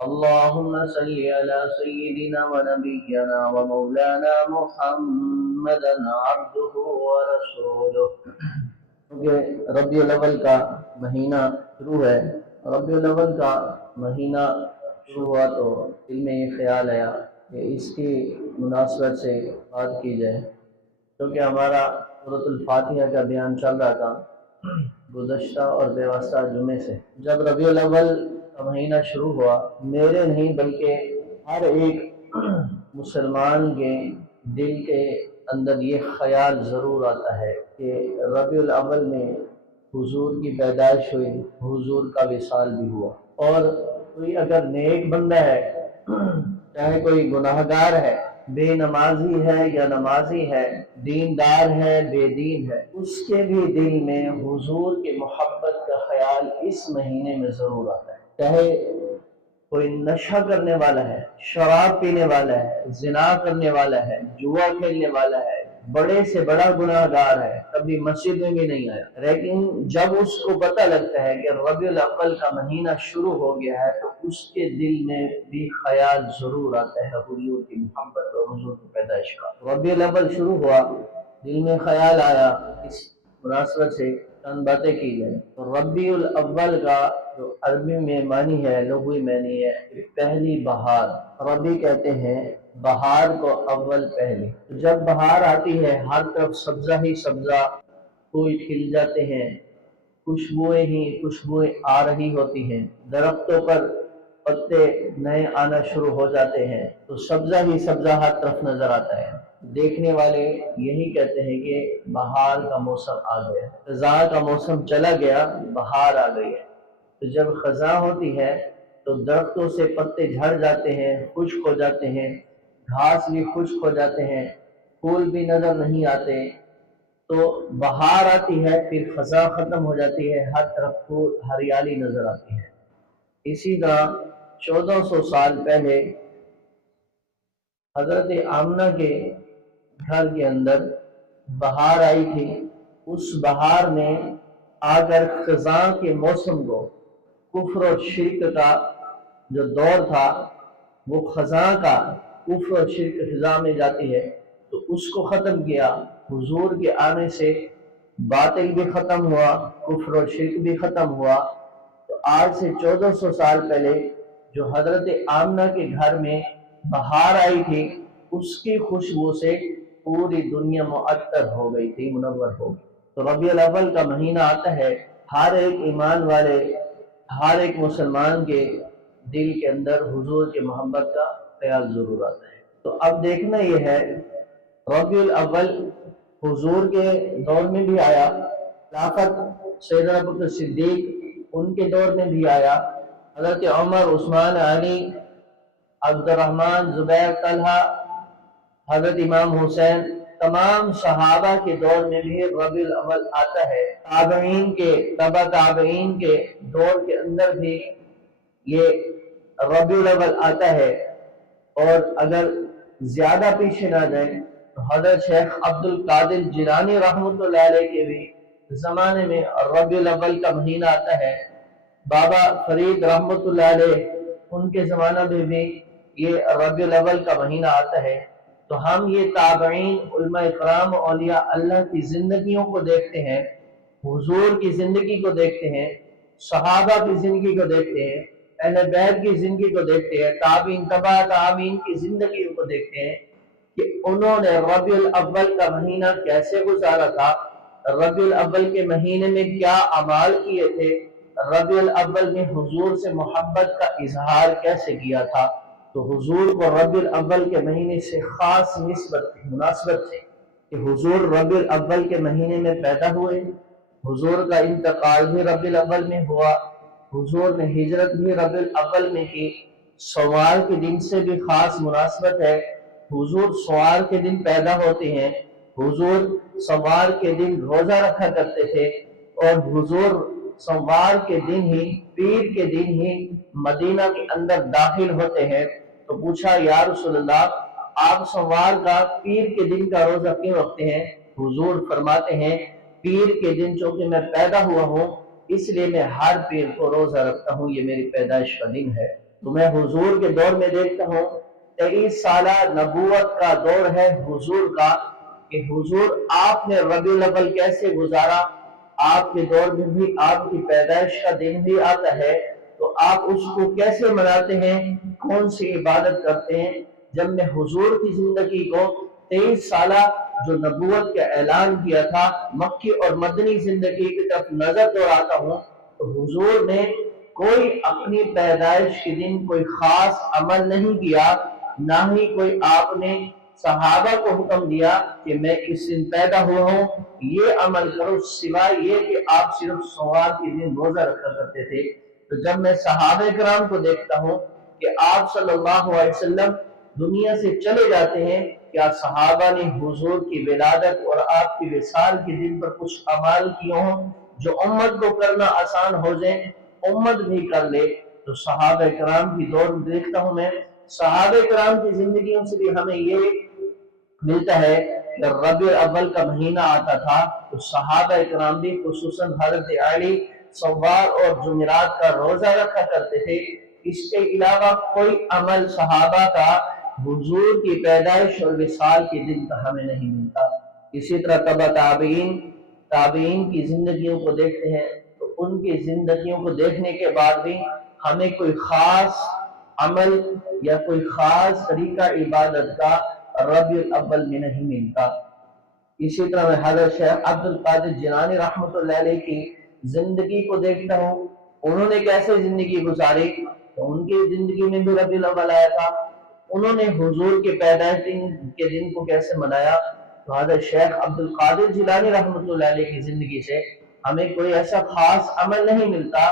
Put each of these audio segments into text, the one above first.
اللهم صل على سيدنا ونبينا ومولانا محمدا عبده ورسوله. کیونکہ ربیع الاول کا مہینہ شروع ہے، ربیع الاول کا مہینہ شروع ہوا تو دل میں یہ خیال آیا کہ اس کی مناسبت سے بات کی جائے، کیونکہ ہمارا سورۃ الفاتحہ کا بیان چل رہا تھا گزشتہ اور بے واسطہ جمعے سے. جب ربیع الاول کا مہینہ شروع ہوا، میرے نہیں بلکہ ہر ایک مسلمان کے دل کے اندر یہ خیال ضرور آتا ہے کہ ربیع الاول میں حضور کی پیدائش ہوئی، حضور کا وصال بھی ہوا. اور کوئی اگر نیک بندہ ہے، چاہے کوئی گناہگار ہے، بے نمازی ہے یا نمازی ہے، دیندار ہے بے دین ہے، اس کے بھی دل میں حضور کی محبت کا خیال اس مہینے میں ضرور آتا ہے. چاہے کوئی نشہ کرنے والا ہے، شراب پینے والا ہے، زنا کرنے والا ہے، جوا کھیلنے والا ہے، بڑے سے بڑا گناہگار ہے، کبھی مسجد میں بھی نہیں آیا، لیکن جب اس کو پتہ لگتا ہے کہ ربیع الاول کا مہینہ شروع ہو گیا ہے تو اس کے دل میں بھی خیال ضرور آتا ہے حضور کی محبت اور حضور کی پیدائش کا. ربیع الاول شروع ہوا، دل میں خیال آیا، اس مناسبت سے چند باتیں کی جائیں. ربیع الاول کا جو عربی میں معنی ہے، لغوی معنی ہے پہلی بہار. ربیع کہتے ہیں بہار کو، اول پہلی. جب بہار آتی ہے ہر طرف سبزہ ہی سبزہ، پھول کھل جاتے ہیں، خوشبوئیں ہی خوشبوئیں آ رہی ہوتی ہیں، درختوں پر پتے نئے آنا شروع ہو جاتے ہیں، تو سبزہ ہی سبزہ ہر طرف نظر آتا ہے. دیکھنے والے یہی کہتے ہیں کہ بہار کا موسم آ گیا، خزاں کا موسم چلا گیا، بہار آ گئی ہے. تو جب خزاں ہوتی ہے تو درختوں سے پتے جھڑ جاتے ہیں، خشک ہو جاتے ہیں، گھاس بھی خشک ہو جاتے ہیں، پھول بھی نظر نہیں آتے. تو بہار آتی ہے، پھر خزاں ختم ہو جاتی ہے، ہر طرف ہریالی نظر آتی ہے. اسی طرح 1400 سال پہلے حضرت آمنہ کے گھر کے اندر بہار آئی تھی. اس بہار نے آ کر خزاں کے موسم کو، کفر اور شرک کا جو دور تھا وہ خزاں کا، کفر اور شرک خزاں میں جاتی ہے تو اس کو ختم کیا. حضور کے آنے سے باطل بھی ختم ہوا، کفر اور شرک بھی ختم ہوا. تو آج سے 1400 سال پہلے جو حضرت آمنہ کے گھر میں بہار آئی تھی، اس کی خوشبو سے پوری دنیا معطر ہو گئی تھی، منور ہو گئی. تو ربیع الاول کا مہینہ آتا ہے، ہر ایک ایمان والے، ہر ایک مسلمان کے دل کے اندر حضور کی محبت کا خیال ضرور آتا ہے. تو اب دیکھنا یہ ہے ربیع الاول حضور کے دور میں بھی آیا، خلافت سیدنا ابوبکر صدیق ان کے دور میں بھی آیا، حضرت عمر، عثمان، علی، عبد الرحمن، زبیر، طلحہ، حضرت امام حسین، تمام صحابہ کے دور میں بھی ربیع الاول آتا ہے. تابعین کے، تبع تابعین کے دور کے اندر بھی یہ ربیع الاول آتا ہے. اور اگر زیادہ پیچھے نہ جائیں تو حضرت شیخ عبد القادر جیلانی رحمۃ اللہ علیہ کے بھی زمانے میں ربیع الاول کا مہینہ آتا ہے. بابا فرید رحمۃ اللہ علیہ ان کے زمانہ میں بھی یہ ربیع الاول کا مہینہ آتا ہے. تو ہم یہ تابعین، علماء کرام، اولیاء اللہ کی زندگیوں کو دیکھتے ہیں، حضور کی زندگی کو دیکھتے ہیں، صحابہ کی زندگی کو دیکھتے ہیں، اہل بیت کی زندگی کو دیکھتے ہیں، تابعین، تبع تابعین کی زندگی کو دیکھتے ہیں کہ انہوں نے ربیع الاول کا مہینہ کیسے گزارا تھا، ربیع الاول کے مہینے میں کیا اعمال کیے تھے، ربیع الاول میں حضور سے محبت کا اظہار کیسے کیا تھا. تو حضور کو ربیع الاول کے مہینے سے خاص نسبت تھی، مناسبت تھی کہ حضور ربیع الاول کے مہینے میں پیدا ہوئے، حضور کا انتقال بھی ربیع الاول میں ہوا، حضور نے ہجرت بھی ربیع الاول میں کی. سوال کے دن سے بھی خاص مناسبت ہے، حضور سوال کے دن پیدا ہوتے ہیں، حضور سوال کے دن روزہ رکھا کرتے تھے، اور حضور سوال کے دن ہی، پیر کے دن ہی مدینہ کے اندر داخل ہوتے ہیں. تو پوچھا یا رسول اللہ آپ سوال کا، پیر کے دن کا روزہ کیوں رکھتے ہیں؟ حضور فرماتے ہیں پیر کے دن چونکہ میں پیدا ہوا ہوں اس لیے میں ہر پیر کو روزہ رکھتا ہوں، یہ میری پیدائش کا دن ہے. تو میں حضور کے دور میں دیکھتا ہوں 23 سالہ نبوت کا دور ہے حضور کا، کہ حضور آپ نے ربیع الاول کیسے گزارا۔ آپ کے دور میں بھی آپ کی پیدائش کا دن بھی آتا ہے، تو آپ اس کو کیسے مناتے ہیں، کون سی عبادت کرتے ہیں۔ جب میں حضور کی زندگی کو 23 سالہ جو نبوت کا اعلان کیا تھا مکی اور مدنی زندگی کی طرف نظر دوڑاتا ہوں، تو حضور نے کوئی اپنی پیدائش کے دن کوئی خاص عمل نہیں کیا، نہ ہی کوئی آپ نے صحابہ کو حکم دیا کہ میں اس دن پیدا ہوا ہوں یہ عمل کرو، سوائے یہ کہ آپ صرف سوال کے دن روزہ رکھا کرتے تھے۔ تو جب میں صحابہ کرام کو دیکھتا ہوں کہ آپ صلی اللہ علیہ وسلم دنیا سے چلے جاتے ہیں، کیا صحابہ نے حضور کی ولادت اور آپ کی وصال کے دن پر کچھ اعمال کیے ہوں جو امت کو کرنا آسان ہو جائے، امت بھی کر لے۔ تو صحابہ کرام کی دور دیکھتا ہوں میں، صحابہ کرام کی زندگیوں سے بھی ہمیں یہ ملتا ہے کہ ربیع الاول کا مہینہ آتا تھا تو صحابہ کرام بھی خصوصاً حضرت علی سوار اور جمعرات کا روزہ رکھا کرتے تھے۔ اس کے علاوہ کوئی عمل صحابہ کا حضور کی پیدائش اور وصال کے دن کا ہمیں نہیں ملتا۔ اسی طرح تبع تابعین کی زندگیوں کو دیکھتے ہیں تو ان کی زندگیوں کو دیکھنے کے بعد بھی ہمیں کوئی خاص عمل یا کوئی خاص طریقہ عبادت کا ربیع الاول میں نہیں ملتا۔ اسی طرح میں حضرت شیخ عبد القادر جیلانی رحمۃ اللہ علیہ کی زندگی کو دیکھتا ہوں، انہوں نے کیسے زندگی گزاری، تو ان کی زندگی میں بھی ربیع الاول آیا تھا۔ انہوں نے حضور کے پیدائش کے دن کو کیسے منایا، تو حضرت شیخ عبد القادر جیلانی رحمۃ اللہ علیہ کی زندگی سے ہمیں کوئی ایسا خاص عمل نہیں ملتا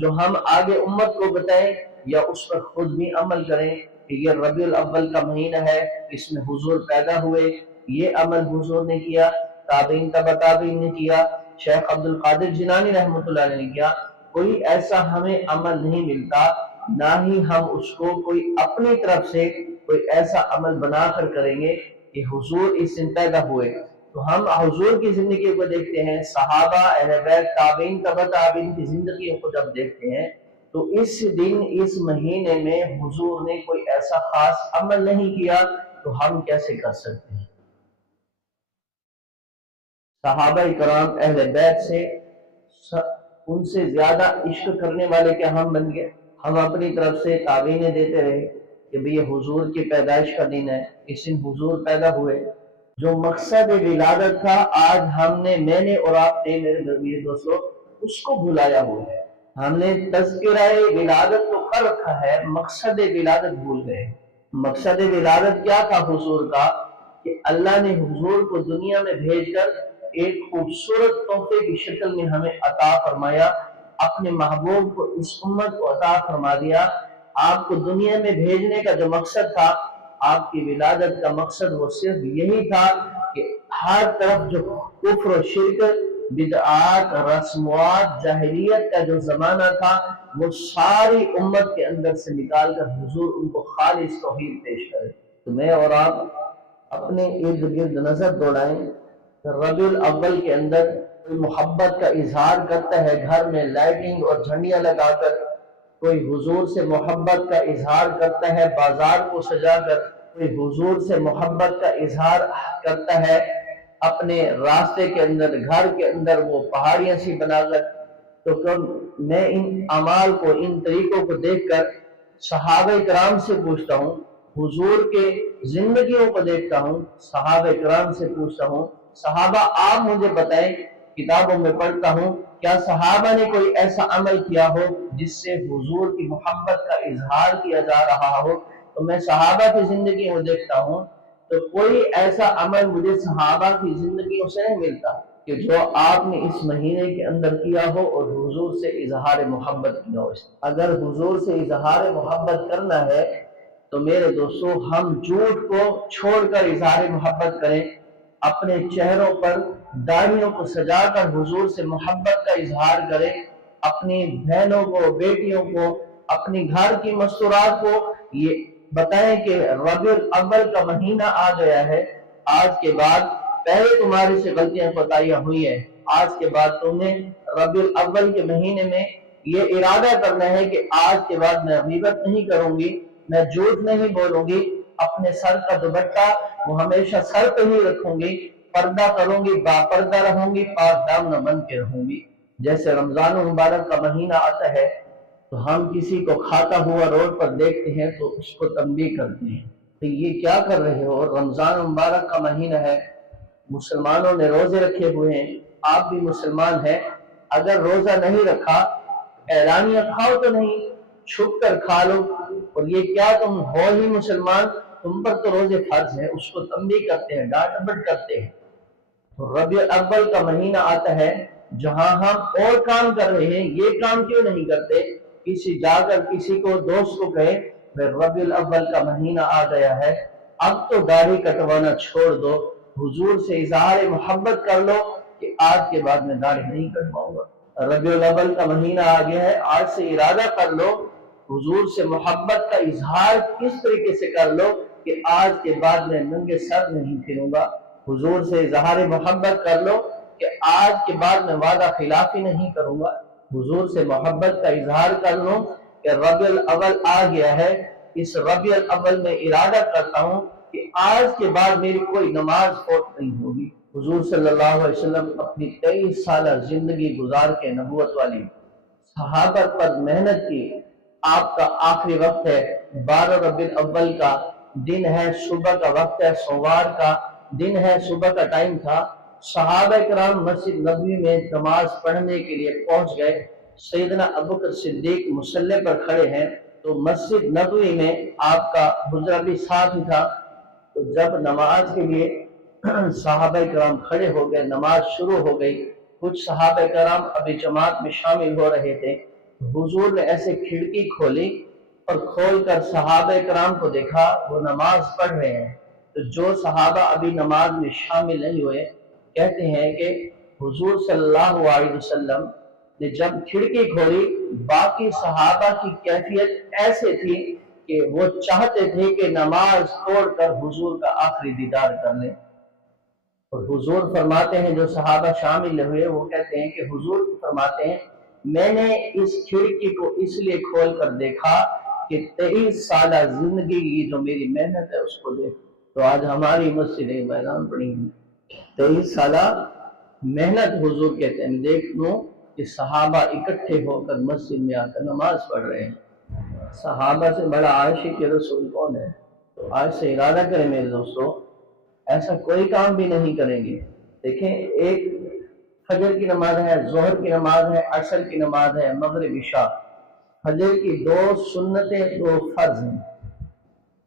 جو ہم آگے امت کو بتائیں یا اس پر خود بھی عمل کریں کہ یہ ربیع الاول کا مہینہ ہے، اس میں حضور پیدا ہوئے، یہ عمل حضور نے کیا، تابعین تبع تابعین نے کیا، شیخ عبد القادر جیلانی رحمۃ اللہ علیہ نے کیا۔ کوئی ایسا ہمیں عمل نہیں ملتا، نہ ہی ہم اس کو کوئی اپنی طرف سے کوئی ایسا عمل بنا کر کریں گے کہ حضور اس دن پیدا ہوئے۔ تو ہم حضور کی زندگی کو دیکھتے ہیں، صحابہ اہل بیت تابعین تبع تابعین کی زندگیوں کو جب دیکھتے ہیں تو اس دن اس مہینے میں حضور نے کوئی ایسا خاص عمل نہیں کیا، تو ہم کیسے کر سکتے ہیں۔ صحابہ کرام اہل بیت سے ان سے زیادہ عشق کرنے والے کیا ہم بن گئے؟ ہم اپنی طرف سے تعبیریں دیتے رہے کہ بھئی یہ حضور کی پیدائش کا دن ہے، اس دن حضور پیدا ہوئے۔ جو مقصد ولادت تھا آج میں نے اور آپ نے میرے درمیے دوستو اس کو بھلایا ہوا ہے۔ ہم نے تذکرہ ولادت تو کر رکھا ہے، مقصد ولادت بھول گئے۔ مقصد ولادت کیا تھا حضور کا، کہ اللہ نے حضور کو دنیا میں بھیج کر ایک خوبصورت تحفے کی شکل میں ہمیں عطا فرمایا، اپنے محبوب کو اس امت کو عطا فرما دیا۔ آپ کو دنیا میں بھیجنے کا جو مقصد تھا، آپ کی ولادت کا مقصد وہ صرف یہی تھا کہ ہر طرف جو کفر و شرک، بدعات، رسمات، جاہلیت کا جو زمانہ تھا وہ ساری امت کے اندر سے نکال کر حضور ان کو خالص توحید پیش کرے۔ تو میں اور آپ اپنے ارد گرد نظر دوڑائیں، ربیع الاول کے اندر کوئی محبت کا اظہار کرتا ہے گھر میں لائٹنگ اور جھنڈیاں لگا کر، کوئی حضور سے محبت کا اظہار کرتا ہے بازار کو سجا کر، کوئی حضور سے محبت کا اظہار کرتا ہے اپنے راستے کے اندر، گھر کے اندر وہ پہاڑیاں سی بنا کر۔ تو میں ان اعمال کو، ان طریقوں کو دیکھ کر صحابہ کرام سے پوچھتا ہوں، حضور کے زندگیوں کو دیکھتا ہوں، صحابہ کرام سے پوچھتا ہوں، صحابہ آپ مجھے بتائیں، کتابوں میں پڑھتا ہوں کیا صحابہ نے کوئی ایسا عمل کیا ہو جس سے حضور کی محبت کا اظہار کیا جا رہا ہو؟ تو میں صحابہ کی زندگی کو دیکھتا ہوں تو کوئی ایسا عمل مجھے صحابہ کی زندگیوں سے نہیں ملتا کہ جو آپ نے اس مہینے کے اندر کیا ہو اور حضور سے اظہار محبت کیا ہو۔ اگر حضور سے اظہار محبت کرنا ہے تو میرے دوستو ہم جھوٹ کو چھوڑ کر اظہار محبت کریں، اپنے چہروں پر داڑھیوں کو سجا کر حضور سے محبت کا اظہار کریں، اپنی بہنوں کو، بیٹیوں کو، اپنی گھر کی مستورات کو یہ بتائیں کہ ربیع الاول کا مہینہ آ گیا ہے، آج کے بعد پہلے تمہاری سے غلطیاں کوتاہیاں ہوئی ہیں، آج کے بعد تم نے ربیع الاول کے مہینے میں یہ ارادہ کرنا ہے کہ آج کے بعد میں غیبت نہیں کروں گی، میں جھوٹ نہیں بولوں گی، اپنے سر کا دوپٹہ وہ ہمیشہ سر پہ ہی رکھوں گی، پردہ کروں گی، با پردہ رہوں گی، پاک دامنہ بن کے رہوں گی۔ جیسے رمضان المبارک کا مہینہ آتا ہے تو ہم کسی کو کھاتا ہوا روڈ پر دیکھتے ہیں تو اس کو تنبیہ کرتے ہیں کہ یہ کیا کر رہے ہو، رمضان المبارک کا مہینہ ہے، مسلمانوں نے روزے رکھے ہوئے ہیں، آپ بھی مسلمان ہیں، اگر روزہ نہیں رکھا اعلانیہ کھاؤ تو نہیں، چھپ کر کھا لو، اور یہ کیا تم ہو ہی مسلمان، تم پر تو روزے فرض ہے، اس کو تنبیہ کرتے ہیں، ڈانٹ ڈپٹ کرتے ہیں۔ تو ربیع الاول کا مہینہ آتا ہے جہاں ہم اور کام کر رہے ہیں، یہ کام کیوں نہیں کرتے؟ کسی جا کر کسی کو دوست کو کہے ربیع الاول کا مہینہ آ گیا ہے، اب تو داڑھی کٹوانا چھوڑ دو، حضور سے اظہار محبت کر لو کہ آج کے بعد میں داڑھی نہیں کٹواؤں گا، ربیع الاول کا مہینہ آ گیا ہے، آج سے ارادہ کر لو، حضور سے محبت کا اظہار کس طریقے سے کر لو کہ آج کے بعد میں ننگے سر نہیں پھروں گا، حضور سے اظہار محبت کر لو کہ آج کے بعد میں وعدہ خلافی نہیں کروں گا، حضور سے محبت کا اظہار کر لوں کہ ربیع الاول آ گیا ہے، اس ربیع الاول میں ارادہ کرتا ہوں کہ آج کے بعد میری کوئی نماز فوت نہیں ہوگی۔ حضور صلی اللہ علیہ وسلم اپنی 23 سالہ زندگی گزار کے نبوت والی صحابہ پر محنت کی، آپ کا آخری وقت ہے 12 ربیع الاول کا دن ہے، صبح کا وقت ہے، سوموار کا دن ہے، صبح کا ٹائم تھا، صحابہ کرام مسجد نبوی میں نماز پڑھنے کے لیے پہنچ گئے، سیدنا ابوبکر صدیق مصلی پر کھڑے ہیں، تو مسجد نبوی میں آپ کا حجرہ بھی ساتھ ہی تھا، تو جب نماز کے لیے صحابہ کرام کھڑے ہو گئے، نماز شروع ہو گئی، کچھ صحابہ کرام ابھی جماعت میں شامل ہو رہے تھے، حضور نے ایسے کھڑکی کھولی اور کھول کر صحابہ کرام کو دیکھا وہ نماز پڑھ رہے ہیں، تو جو صحابہ ابھی نماز میں شامل نہیں ہوئے کہتے ہیں کہ حضور صلی اللہ علیہ وسلم نے جب کھڑکی کھولی باقی صحابہ کی کیفیت ایسے تھی کہ وہ چاہتے تھے کہ نماز چھوڑ کر حضور کا آخری دیدار کر لیں، اور حضور فرماتے ہیں جو صحابہ شامل ہوئے وہ کہتے ہیں کہ حضور فرماتے ہیں میں نے اس کھڑکی کو اس لیے کھول کر دیکھا کہ 23 سالہ زندگی کی جو میری محنت ہے اس کو دیکھ، تو آج ہماری مسجد میدان پڑی ہیں 23 سالہ محنت حضور کہتے ہیں دیکھ لوں کہ صحابہ اکٹھے ہو کر مسجد میں آ کر نماز پڑھ رہے ہیں۔ صحابہ سے بڑا عاشق رسول کون ہے؟ تو آج سے ارادہ کریں میرے دوستو، ایسا کوئی کام بھی نہیں کریں گے۔ دیکھیں ایک فجر کی نماز ہے، ظہر کی نماز ہے، عصر کی نماز ہے، مغرب عشاء، فجر کی 2 سنتیں 2 فرض ہیں۔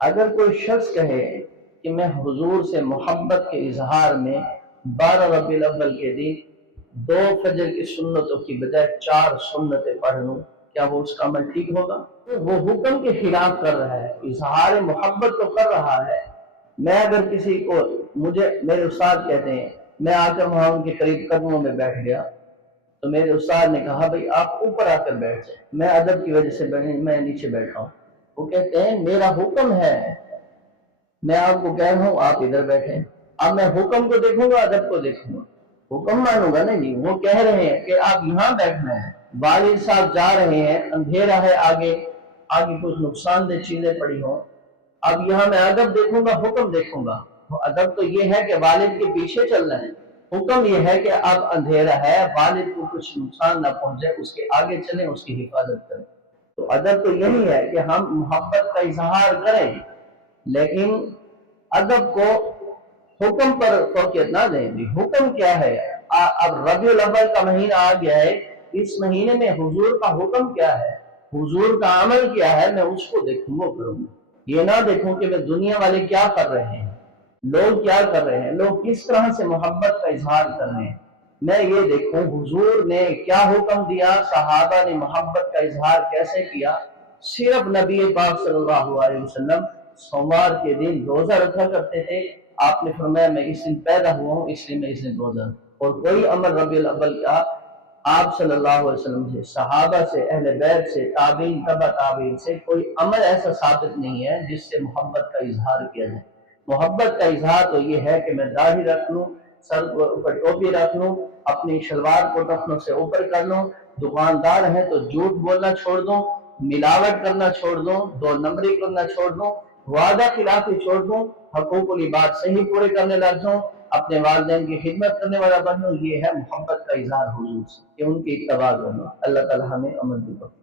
اگر کوئی شخص کہے کہ میں حضور سے محبت کے اظہار میں 12 ربیع الاول کے دن 2 فجر کی سنتوں کی بجائے 4 سنتیں پڑھ لوں، کیا وہ اس کا عمل ٹھیک ہوگا؟ وہ حکم کے خلاف کر رہا ہے، اظہار محبت تو کر رہا ہے۔ میں اگر کسی کو میرے استاد کہتے ہیں میں آ کر وہاں ان کے قریب قدموں میں بیٹھ گیا تو میرے استاد نے کہا بھائی آپ اوپر آ کر بیٹھ جائیں، میں ادب کی وجہ سے میں نیچے بیٹھا ہوں، وہ کہتے ہیں میرا حکم ہے، میں آپ کو کہہ رہا ہوں آپ ادھر بیٹھیں، اب میں حکم کو دیکھوں گا ادب کو دیکھوں گا؟ حکم مانوں گا نہیں، وہ کہہ رہے ہیں کہ آپ یہاں بیٹھنا ہے، والد صاحب جا رہے ہیں، اندھیرا ہے، آگے کچھ نقصان دہ چیزیں پڑی ہوں، اب یہاں میں ادب دیکھوں گا حکم دیکھوں گا؟ ادب تو یہ ہے کہ والد کے پیچھے چلنا ہے، حکم یہ ہے کہ اب اندھیرا ہے، والد کو کچھ نقصان نہ پہنچے، اس کے آگے چلیں، اس کی حفاظت کریں۔ تو ادب تو یہی ہے کہ ہم محبت کا اظہار کریں لیکن ادب کو حکم پر توقیت نہ دیں۔ حکم کیا ہے؟ اب ربیع الاول کا مہینہ آ گیا ہے، اس مہینے میں حضور کا حکم کیا ہے، حضور کا عمل کیا ہے، میں اس کو دیکھوں گا کروں گا، یہ نہ دیکھوں کہ میں دنیا والے کیا کر رہے ہیں، لوگ کیا کر رہے ہیں، لوگ کس طرح سے محبت کا اظہار کر رہے ہیں، میں یہ دیکھوں حضور نے کیا حکم دیا، صحابہ نے محبت کا اظہار کیسے کیا۔ صرف نبی پاک صلی اللہ علیہ وسلم سوموار کے دن روزہ رکھا کرتے تھے، آپ نے فرمایا میں اس دن پیدا ہوا ہوں اس لیے میں اس دن روزہ، اور کوئی عمل ربیع الاول کا آپ صلی اللہ علیہ وسلم سے، صحابہ سے، اہل بیت سے، تابعین تبع تابعین سے کوئی عمل ایسا ثابت نہیں ہے جس سے محبت کا اظہار کیا جائے۔ محبت کا اظہار تو یہ ہے کہ میں داڑھی رکھ لوں، سر کے اوپر ٹوپی رکھ لوں، اپنی شلوار کو ٹخنوں سے اوپر کر لوں، دکاندار ہیں تو جھوٹ بولنا چھوڑ دوں، ملاوٹ کرنا چھوڑ دوں، دو نمبری کرنا چھوڑ دوں، وعدہ خلافی چھوڑ دوں، حقوق العباد صحیح پورے کرنے لگ جاؤں، اپنے والدین کی خدمت کرنے والا بنوں۔ یہ ہے محبت کا اظہار حضور سے کہ ان کی اتباع کرنا۔ اللہ تعالی ہمیں عمل کی توفیق